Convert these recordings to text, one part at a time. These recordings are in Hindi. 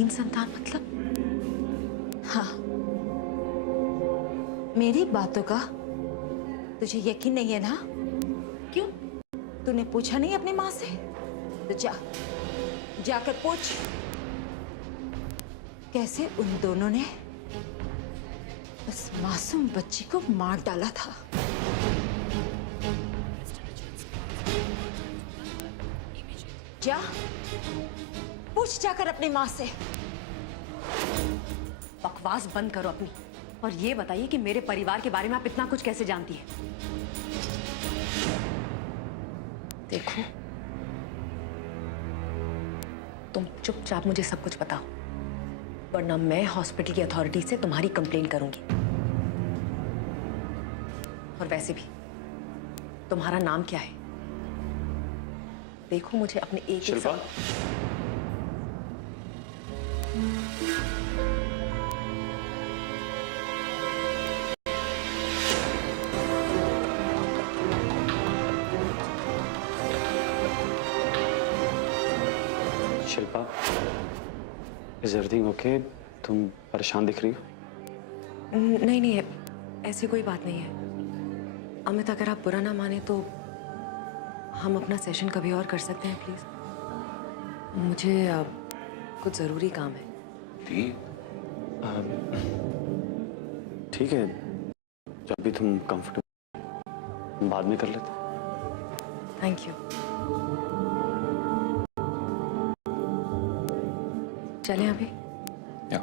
3 संतान मतलब? हाँ, मेरी बातों का तुझे यकीन नहीं है ना? क्यों? तूने पूछा नहीं अपनी माँ से? तो जाकर पूछ कैसे उन दोनों ने उस मासूम बच्ची को मार डाला था। जा, पूछ जाकर अपनी माँ से। बकवास बंद करो अपनी, और ये बताइए कि मेरे परिवार के बारे में आप इतना कुछ कैसे जानती हैं? देखो, तुम चुपचाप मुझे सब कुछ बताओ, वरना मैं हॉस्पिटल की अथॉरिटी से तुम्हारी कंप्लेन करूंगी। और वैसे भी तुम्हारा नाम क्या है? देखो, मुझे अपने एक Shilpa, Shilpa, is everything okay? तुम परेशान दिख रही हो। नहीं नहीं, ऐसी कोई बात नहीं है। अमित, अगर आप बुरा ना माने तो हम अपना सेशन कभी और कर सकते हैं प्लीज। मुझे कुछ जरूरी काम है। ठीक है, जब भी तुम कंफर्टेबल, बाद में कर लेते। Thank you. चलें अभी? या।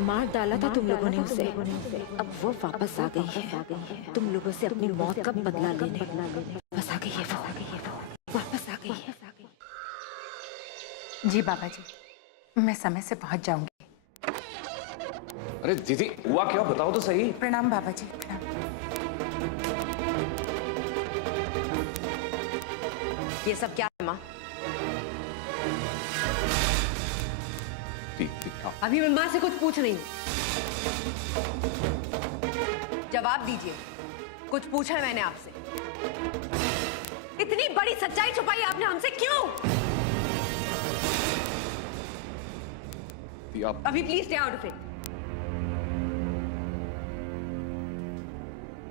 मार डाला था तुम लोगों ने उसे, अब वो वापस आ गई है। तुम लोगों से अपनी मौत का बदला लेने वापस आ गई है। वो वापस आ गई है। जी बाबा जी, मैं समय से पहुंच जाऊंगी। अरे दीदी, हुआ क्या बताओ तो सही। प्रणाम बाबा जी, प्रणाम। ये सब क्या है माँ? अभी मैं माँ से कुछ पूछ रही हूँ, जवाब दीजिए। कुछ पूछा है मैंने आपसे। इतनी बड़ी सच्चाई छुपाई आपने हमसे क्यों? अभी please stay out of it.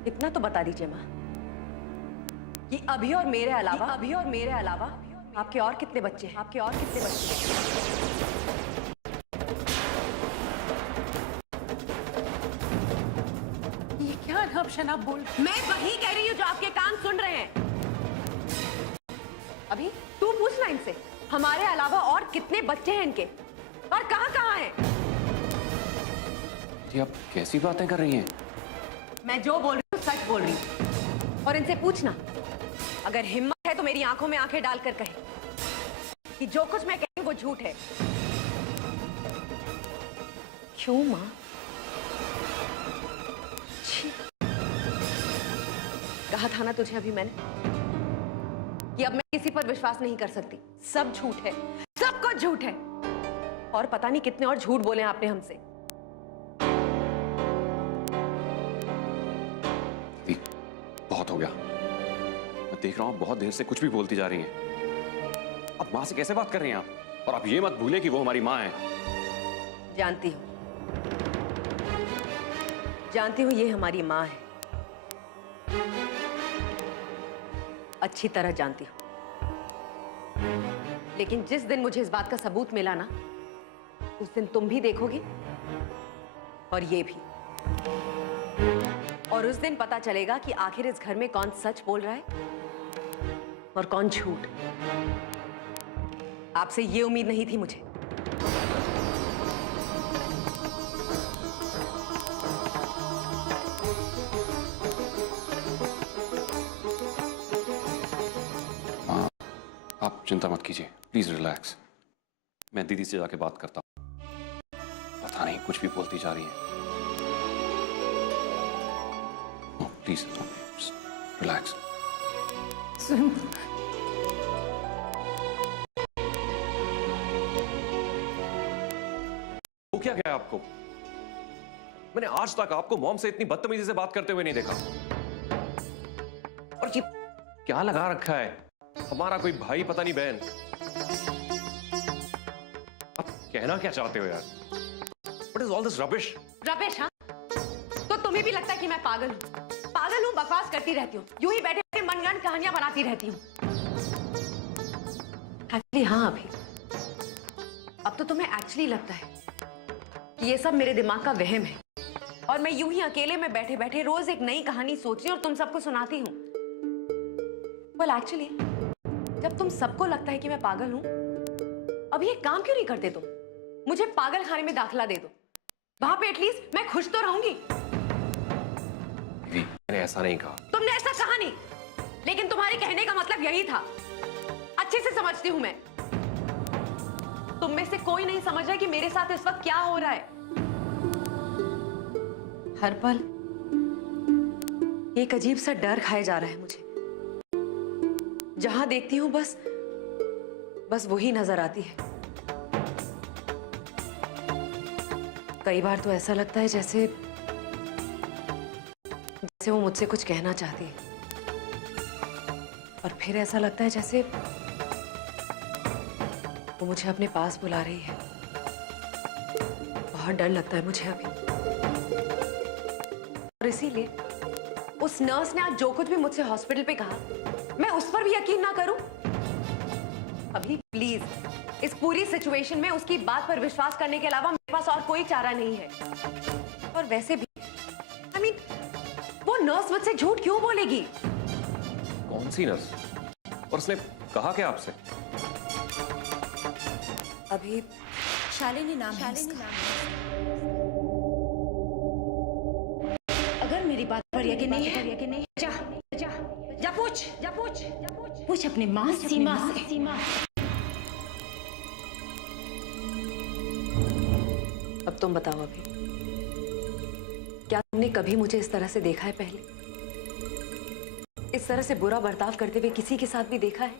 इतना तो बता दीजिए माँ कि अभी और मेरे अलावा आपके और कितने बच्चे हैं? ये क्या अनाप शनाप बोल रहे? मैं वही कह रही हूँ जो आपके कान सुन रहे हैं। अभी तू पूछना इनसे, हमारे अलावा और कितने बच्चे हैं इनके, और कहाँ हैं? ये आप कैसी बातें कर रही हैं? मैं जो बोल रही हूँ सच बोल रही हूँ। और इनसे पूछना, अगर हिम्मत है तो मेरी आंखों में आंखें डालकर कहे कि जो कुछ मैं कह रही हूँ वो झूठ है। क्यों माँ? कहा था ना तुझे अभी मैंने कि अब मैं किसी पर विश्वास नहीं कर सकती। सब झूठ है, सब कुछ झूठ है। और पता नहीं कितने और झूठ बोले आपने हमसे। बहुत हो गया। मैं देख रहा हूं बहुत देर से कुछ भी बोलती जा रही हैं। अब माँ से कैसे बात कर रही हैं आप? और आप ये मत भूलें कि वो हमारी माँ है। जानती हूँ ये हमारी माँ है, अच्छी तरह जानती हूँ। लेकिन जिस दिन मुझे इस बात का सबूत मिला ना, उस दिन तुम भी देखोगी और ये भी। और उस दिन पता चलेगा कि आखिर इस घर में कौन सच बोल रहा है और कौन झूठ। आपसे ये उम्मीद नहीं थी मुझे। आप चिंता मत कीजिए, प्लीज रिलैक्स। मैं दीदी से जाके बात करता हूँ। पता नहीं कुछ भी बोलती जा रही है। Please relax. क्या आपको? मैंने आज तक आपको मॉम से इतनी बदतमीजी से बात करते हुए नहीं देखा। और ये क्या लगा रखा है? हमारा कोई भाई पता नहीं बहन। आप कहना क्या चाहते हो यार? What is all this rubbish? Rubbish, हाँ? तो तुम्हें भी लगता है कि मैं पागल हूँ? पागल हूँ, बकवास करती रहती हूँ, यूं ही बैठे बैठे मनगढ़ंत कहानियां बनाती रहती हूँ। एक्चुअली हाँ अभी, अब तो तुम्हें एक्चुअली लगता है कि ये सब मेरे दिमाग का वहम है और मैं यूं ही अकेले में बैठे बैठे रोज एक नई कहानी सोच रही हूँ और तुम सबको सुनाती हूँ। well, एक्चुअली जब तुम सबको लगता है कि मैं पागल हूँ, अब ये काम क्यों नहीं करते तुम? मुझे पागल खाने में दाखिला दे दो, वहां पे एटलीस्ट मैं खुश तो रहूंगी। दीदी, मैंने ऐसा नहीं कहा। तुमने ऐसा कहा नहीं, लेकिन तुम्हारे कहने का मतलब यही था। अच्छे से समझती हूं मैं। तुम में से कोई नहीं समझ रहा कि मेरे साथ इस वक्त क्या हो रहा है। हर पल एक अजीब सा डर खाया जा रहा है मुझे। जहां देखती हूं बस वही नजर आती है। कई बार तो ऐसा लगता है जैसे वो मुझसे कुछ कहना चाहती है, और फिर ऐसा लगता है जैसे वो मुझे अपने पास बुला रही है। बहुत डर लगता है मुझे अभी, और इसीलिए उस नर्स ने आज जो कुछ भी मुझसे हॉस्पिटल पे कहा, मैं उस पर भी यकीन ना करूं। अभी प्लीज, इस पूरी सिचुएशन में उसकी बात पर विश्वास करने के अलावा मेरे पास और कोई चारा नहीं है। और वैसे भी I mean, वो नर्स मुझसे झूठ क्यों बोलेगी? कौन सी नर्स? और उसने कहा क्या आपसे? अभी शालिनी नाम है इसका। अगर मेरी बात पर यकीन नहीं है, जा पूछ अपनी माँ सीमा से। अब तुम बताओ अभी, क्या तुमने कभी मुझे इस तरह से देखा है पहले? इस तरह से बुरा बर्ताव करते हुए किसी के साथ भी देखा है?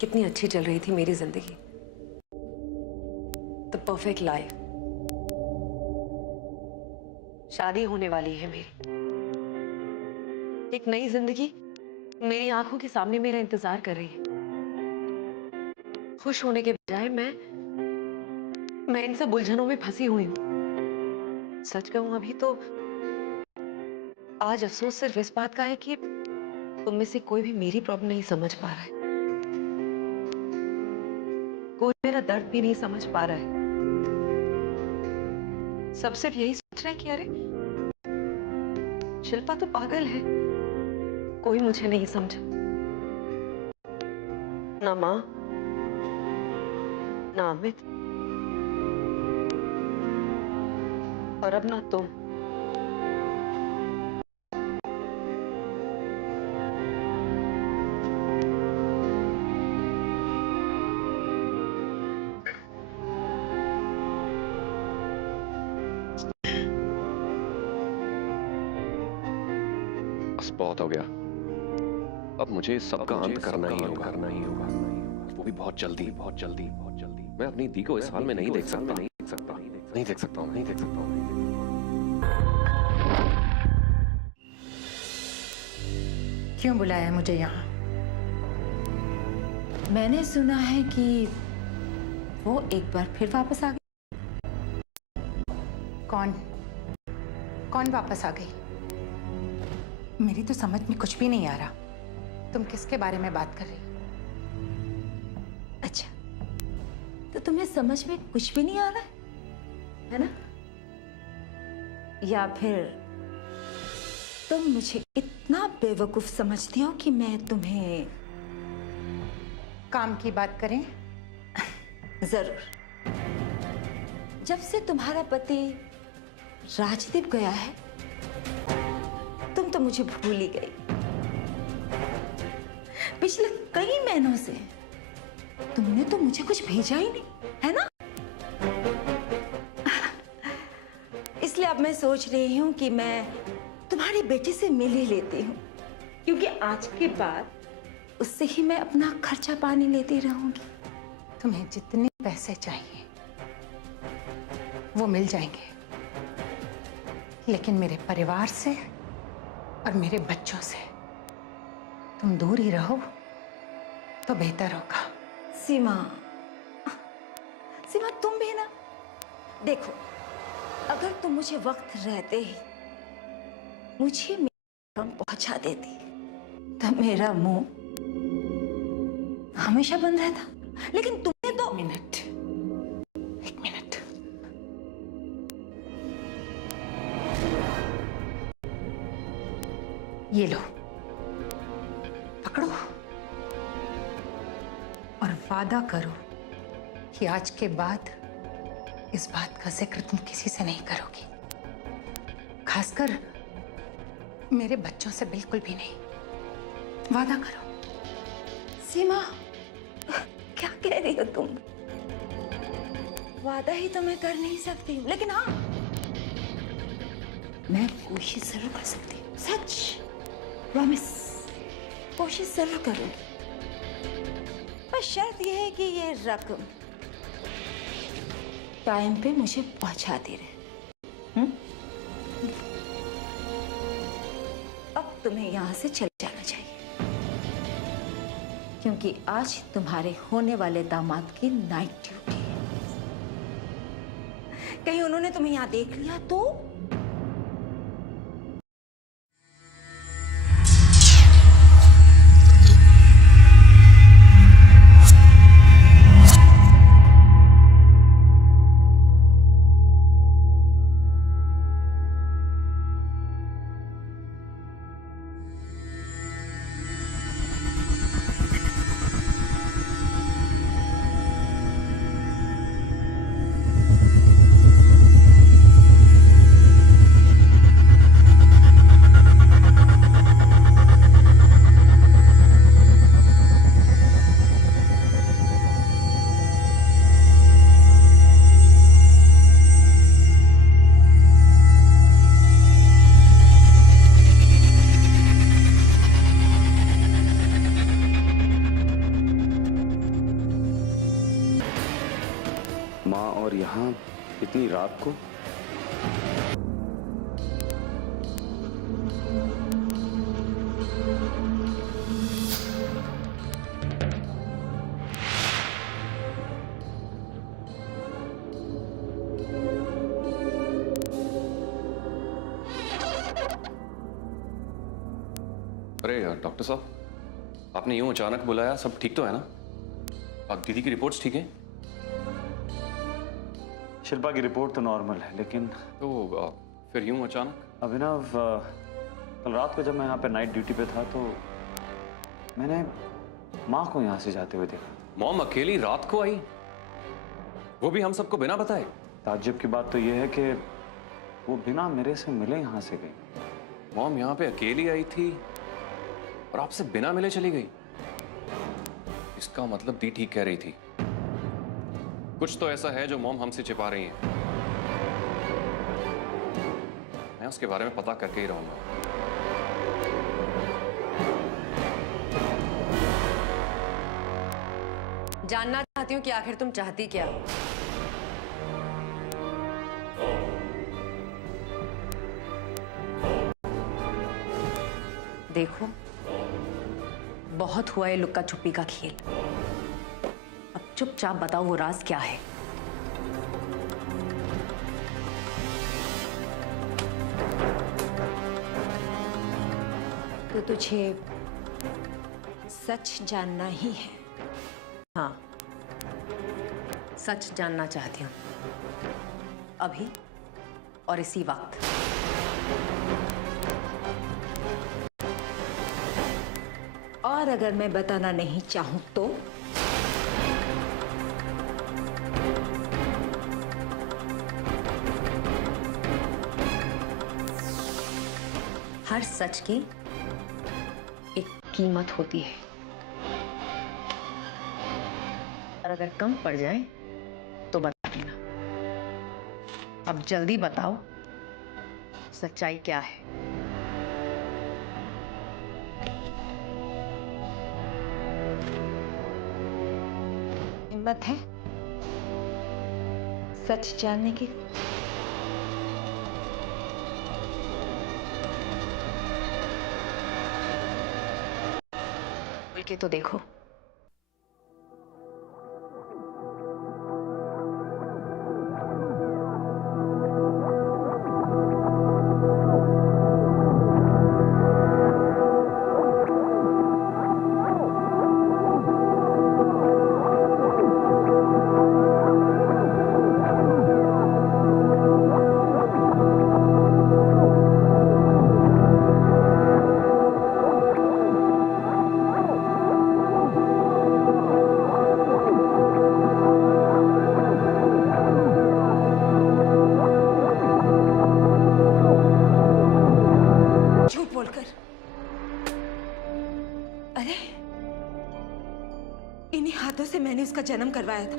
कितनी अच्छी चल रही थी मेरी जिंदगी, द परफेक्ट लाइफ। शादी होने वाली है मेरी, एक नई जिंदगी मेरी आंखों के सामने मेरा इंतजार कर रही है। खुश होने के बजाय मैं इन सब उलझनों में फंसी हुई हूं। सच कहूं अभी तो आज अफसोस सिर्फ इस बात का है कि तुम में से कोई भी मेरी प्रॉब्लम नहीं समझ पा रहा है, कोई मेरा दर्द भी नहीं समझ पा रहा है। सब सिर्फ यही सोच रहा है कि अरे शिल्पा तो पागल है, कोई मुझे नहीं समझा। ना माँ, ना अमित, और अब ना तुम। बस बहुत हो गया। अब मुझे सबका अंत करना ही होगा, वो भी बहुत जल्दी। मैं अपनी दी को इस हाल में नहीं देख सकता हूँ। क्यों बुलाया है मुझे यहाँ? मैंने सुना है कि वो एक बार फिर वापस आ गई। कौन वापस आ गई? मेरी तो समझ में कुछ भी नहीं आ रहा। तुम किसके बारे में बात कर रही? अच्छा, तो तुम्हें समझ में कुछ भी नहीं आ रहा है ना? या फिर तुम मुझे इतना बेवकूफ समझती हो कि मैं तुम्हें... काम की बात करें? जरूर। जब से तुम्हारा पति राजदीप गया है, तुम तो मुझे भूल ही गई। पिछले कई महीनों से तुमने तो मुझे कुछ भेजा ही नहीं, है ना? इसलिए अब मैं सोच रही हूँ कि मैं तुम्हारी बेटी से मिल ही लेती हूँ, क्योंकि आज के बाद उससे ही मैं अपना खर्चा पानी लेती रहूंगी। तुम्हें जितने पैसे चाहिए वो मिल जाएंगे, लेकिन मेरे परिवार से और मेरे बच्चों से तुम दूर ही रहो तो बेहतर होगा। सीमा, सीमा तुम भी ना, देखो अगर तुम मुझे वक्त रहते ही मुझे मेरा काम पहुंचा देती तब मेरा मुंह हमेशा बंद रहता, लेकिन तुमने तो एक मिनट। ये लो, पकड़ो और वादा करो कि आज के बाद इस बात का जिक्र तुम किसी से नहीं करोगी, खासकर मेरे बच्चों से बिल्कुल भी नहीं। वादा करो। सीमा, क्या कह रही हो तुम? वादा ही तो मैं कर नहीं सकती, लेकिन हाँ मैं कोशिश जरूर कर सकती हूँ। सच, प्रॉमिस, कोशिश जरूर करूंगी। बस शर्त यह है कि ये रकम टाइम पे मुझे पहुंचाती रहे। अब तुम्हें यहां से चले जाना चाहिए, क्योंकि आज तुम्हारे होने वाले दामाद की नाइट ड्यूटी है। कहीं उन्होंने तुम्हें यहां देख लिया तो? माँ और यहाँ इतनी रात को? अरे यार डॉक्टर साहब, आपने यूं अचानक बुलाया, सब ठीक तो है ना? और दीदी की रिपोर्ट्स ठीक है? शिल्पा की रिपोर्ट तो नॉर्मल है, लेकिन तो फिर यूं अचानक? अभिनव, कल रात को जब मैं यहाँ पे नाइट ड्यूटी पे था तो मैंने माँ को यहाँ से जाते हुए देखा। मॉम अकेली रात को आई, वो भी हम सबको बिना बताए? ताज्जुब की बात तो ये है कि वो बिना मेरे से मिले यहाँ से गई। मॉम यहाँ पे अकेली आई थी और आपसे बिना मिले चली गई? इसका मतलब दी ठीक कह रही थी, कुछ तो ऐसा है जो मॉम हमसे छिपा रही हैं। मैं उसके बारे में पता करके ही रहूंगा। जानना चाहती हूँ कि आखिर तुम चाहती क्या हो। देखो, बहुत हुआ है लुक्का छुपी का खेल। अब चुपचाप बताओ वो राज क्या है। तो तुझे सच जानना ही है? हाँ, सच जानना चाहती हूँ, अभी और इसी वक्त। और अगर मैं बताना नहीं चाहूं तो? हर सच की एक कीमत होती है, और अगर कम पड़ जाए तो बता देना। अब जल्दी बताओ, सच्चाई क्या है? हिम्मत है? सच जानने की बोल के तो देखो। झूठ बोलकर, अरे इन्हीं हाथों से मैंने उसका जन्म करवाया था।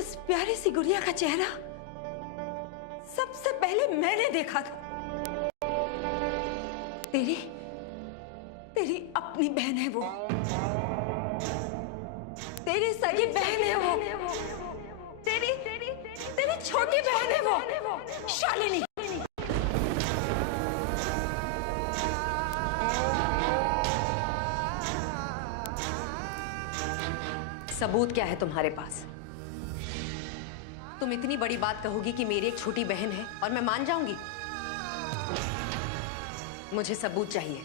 उस प्यारी सी गुड़िया का चेहरा सबसे पहले मैंने देखा था। तेरी तेरी अपनी बहन है वो, तेरी सगी बहन है वो, तेरी तेरी छोटी बहन है वो, शालिनी। सबूत क्या है तुम्हारे पास? तुम इतनी बड़ी बात कहोगी कि मेरी एक छोटी बहन है और मैं मान जाऊंगी? मुझे सबूत चाहिए।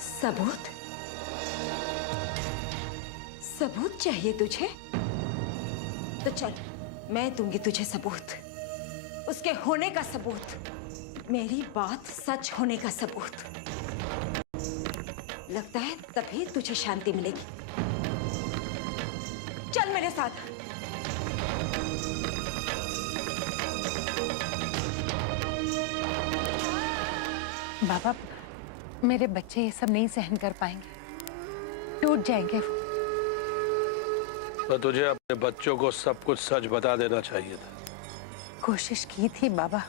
सबूत? सबूत चाहिए तुझे? तो चल, मैं दूंगी तुझे सबूत। उसके होने का सबूत, मेरी बात सच होने का सबूत। लगता है तभी तुझे शांति मिलेगी। चल मेरे साथ। बाबा, मेरे बच्चे ये सब नहीं सहन कर पाएंगे, टूट जाएंगे वो। तो तुझे अपने बच्चों को सब कुछ सच बता देना चाहिए था। कोशिश की थी बाबा,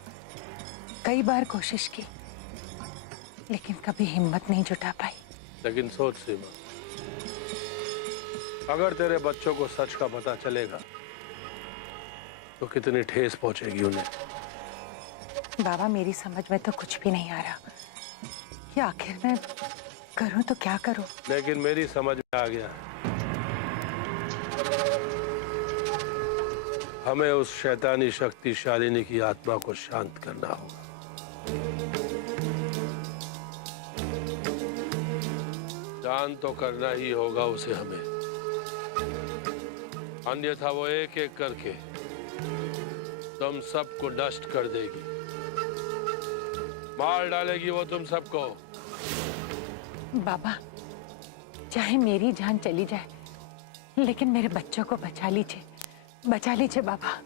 कई बार कोशिश की, लेकिन कभी हिम्मत नहीं जुटा पाई। लेकिन सोच सीमा, अगर तेरे बच्चों को सच का पता चलेगा तो कितनी ठेस पहुंचेगी उन्हें। बाबा, मेरी समझ में तो कुछ भी नहीं आ रहा कि आखिर मैं करूं तो क्या करूं। लेकिन मेरी समझ में आ गया, हमें उस शैतानी शक्ति शालिनी की आत्मा को शांत करना होगा। दान तो करना ही होगा उसे हमें, अन्यथा वो एक एक करके तुम सबको नष्ट कर देगी, मार डालेगी वो तुम सबको। बाबा, चाहे मेरी जान चली जाए, लेकिन मेरे बच्चों को बचा लीजिए बाबा।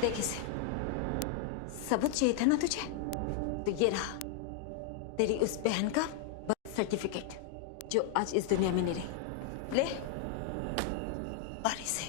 देख इसे, सबूत चाहिए था ना तुझे, तो ये रहा तेरी उस बहन का बर्थ सर्टिफिकेट जो आज इस दुनिया में नहीं रही। ले और इसे